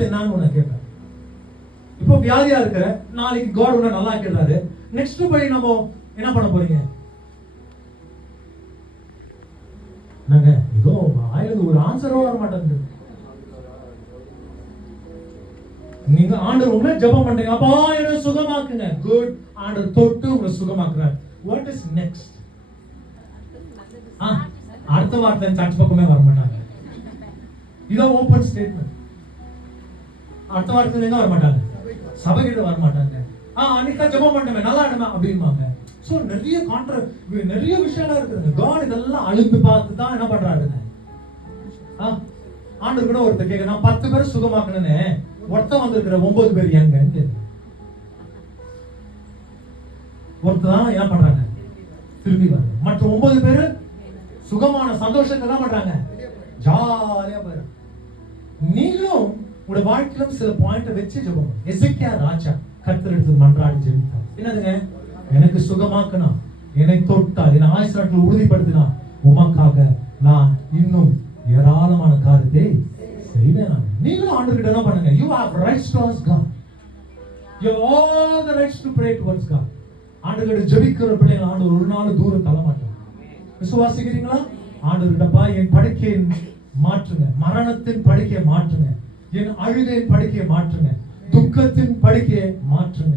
அடுத்தது என்னன்னு நான் கேட்பேன். இப்போ வியாதியா இருக்கிற, நாளைக்கு காட் உன்னை நல்லா ஆக்கிடுறாரு, நெக்ஸ்ட் போய் நம்ம என்ன பண்ண போறீங்க? நாங்க இதோ ஆயிரது ஒரு ஆன்சரோ வர மாட்டேங்குது. நீங்க ஆண்டவர் உங்களை ஜெபம் பண்றீங்க, அப்பா என்ன சுகமாக்குங்க, குட், ஆண்டவர் தொட்டு உங்களை சுகமாக்குறார். What is next? அடுத்த வார்த்தை சர்ச் பக்கமே வர மாட்டாங்க. இதோ ஓபன் ஸ்டேட்மெண்ட். அடுத்த வார்த்தை எங்க வர மாட்டாங்க, சபைகிட்ட வர மாட்டாங்க. அன்னைக்கு ஜெபம் பண்ணவே நல்லா ஆடுமா அப்படின்பாங்க. சோ நிறைய விஷயம் இருக்குதுங்க. காட் இதெல்லாம் அழுந்து பார்த்து தான் என்ன பண்றாருங்க. ஆண்டவர் கூட ஒருத்தர் கேட்க, நான் 10 பேர் சுகமாக்கணுன்னு ஒருத்தன் வந்திருக்கிற 9 பேர் எங்க? ஒருத்தர் தான் என்ன பண்றாங்க, திரும்பி வர. மற்ற 9 பேரு சுகமான சந்தோஷத்தை என்ன பண்றாங்க, ஜாலியா போயிரு. நீங்களும் உங்க வாழ்க்கையிலும் சில பாயிண்ட் வச்சு ஜெபம். எசேக்கியா ராஜா கர்த்தரிடத்தில் மன்றாடி ஜெபித்தார். என்னதுங்க? எனக்கு சுகமாக்கணும், என்னை தொட்டா, என் ஆயுசு நாட்கள் உறுதிப்படுத்தினா உமக்காக நான் இன்னும் ஏராளமான காரியத்தை செய்வேன். நீங்களும் ஆண்டவர்கிட்ட என்ன பண்ணுங்க, you have rights to ask God, you have all the rights to pray towards God. ஆண்டவர்கிட்ட ஜெபிக்கிற பிள்ளைகள் ஆண்டவர் ஒரு நாள் தூரம் தள்ள மாட்டார். விசுவாசிக்கிறீங்களா? ஆண்டவர்கிட்டப்பா என் படுக்கையை மாற்றுங்க, மரணத்தின் படுக்கையை மாற்றுங்க, என் அழுகையின் படுக்கையை மாற்றுங்க, துக்கத்தின் படுக்கையை மாற்றுங்க.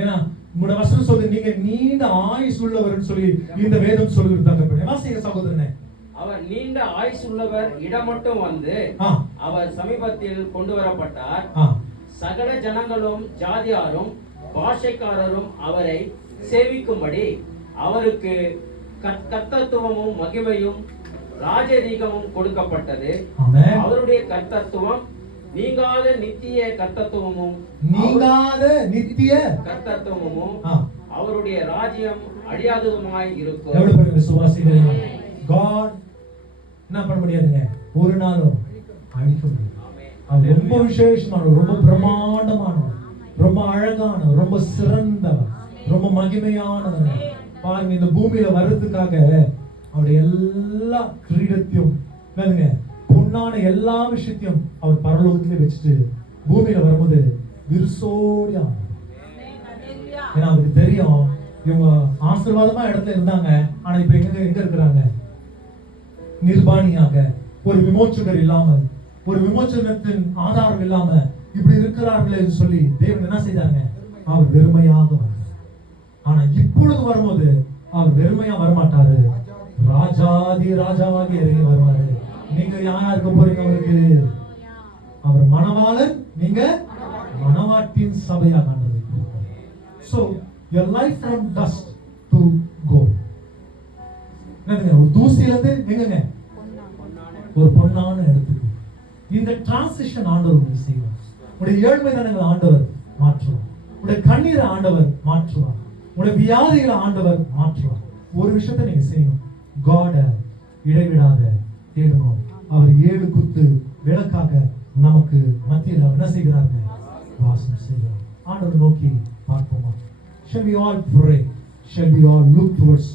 ஏன்னா உங்களோட வசனம் சொல்லுது, நீங்க நீண்ட ஆயுசு உள்ளவர்னு சொல்லி இந்த வேதம் சொல்லுகிறது. வாசிங்க சகோதரனே. அவர் நீண்ட ஆயுசு உள்ளவர் இடம் மட்டும் வந்து அவர் சமீபத்தில் கொண்டு வரப்பட்டார். சகல ஜனங்களும் ஜாதியாரும் பாஷைக்காரரும் அவரை சேவிக்கும்படி அவருக்கு கர்த்தத்துவமும் மகிமையும் ராஜரீகமும் கொடுக்கப்பட்டது. அவருடைய கர்த்தத்துவம் நீங்காத நித்திய கர்த்தத்துவமும் அவருடைய ராஜ்யம் அழியாததுமாய் இருக்கும். எவ்வளவு விசுவாசிகள் God என்ன பண்ண முடியாதுங்க, ஒரு நாளும் அழிக்க முடியாது. ரொம்ப விசேஷமான, ரொம்ப பிரம்மாண்டமானவர், ரொம்ப அழகானவர், ரொம்ப சிறந்தவர், ரொம்ப மகிமையானவர். பாருங்க, இந்த பூமியில வர்றதுக்காக அவருடைய எல்லா கிரீடத்தையும் என்னதுங்க, பொன்னான எல்லா விஷயத்தையும் அவர் பரலோகத்திலே வச்சுட்டு பூமியில வரும்போது விருசோடியா. ஏன்னா அவருக்கு தெரியும் இவங்க ஆசீர்வாதமா இடத்துல இருந்தாங்க, ஆனா இப்ப எங்க இருக்கிறாங்க, நிர்வாணியாக, ஒரு விமோச்சகர் இல்லாமல், ஒரு விமோச்சனத்தின் ஆதாரம் இல்லாம இப்படி இருக்கிறார்களே சொல்லி தேவன் என்ன செய்தாங்க, அவர் வெறுமையாக வந்தார். ஆனா இப்பொழுது வரும்போது அவர் வெறுமையா வரமாட்டாரு, ராஜாதி ராஜாவாகி இறங்கி வருவாரு. நீங்க யாரா இருக்க போறீங்க அவருக்கு? அவர் மணவாளன், நீங்க மணவாட்டின் சபையாக ஆண்டவர். So your life from dust to gold. என்னங்க, ஒரு தூசியில இருந்து எங்கங்க ஒரு பொன்னான இடத்துக்கு. இந்த டிரான்சிஷன் ஆண்டவர் உங்களுக்கு செய்வார். உடைய ஏழ்மை தனங்களை ஆண்டவர் மாற்றுவார், உடைய கண்ணீரை ஆண்டவர் மாற்றுவார், உடைய வியாதிகளை ஆண்டவர் மாற்றுவார். ஒரு விஷயத்தை நீங்க செய்யணும், காட இடைவிடாத தேடணும். அவர் 7 குத்து விளக்காக நமக்கு மத்தியில் என்ன செய்கிறாங்க, வாசம் செய்கிறார். ஆண்டவர் நோக்கி பார்ப்போமா? Shall we all pray? Shall we all look towards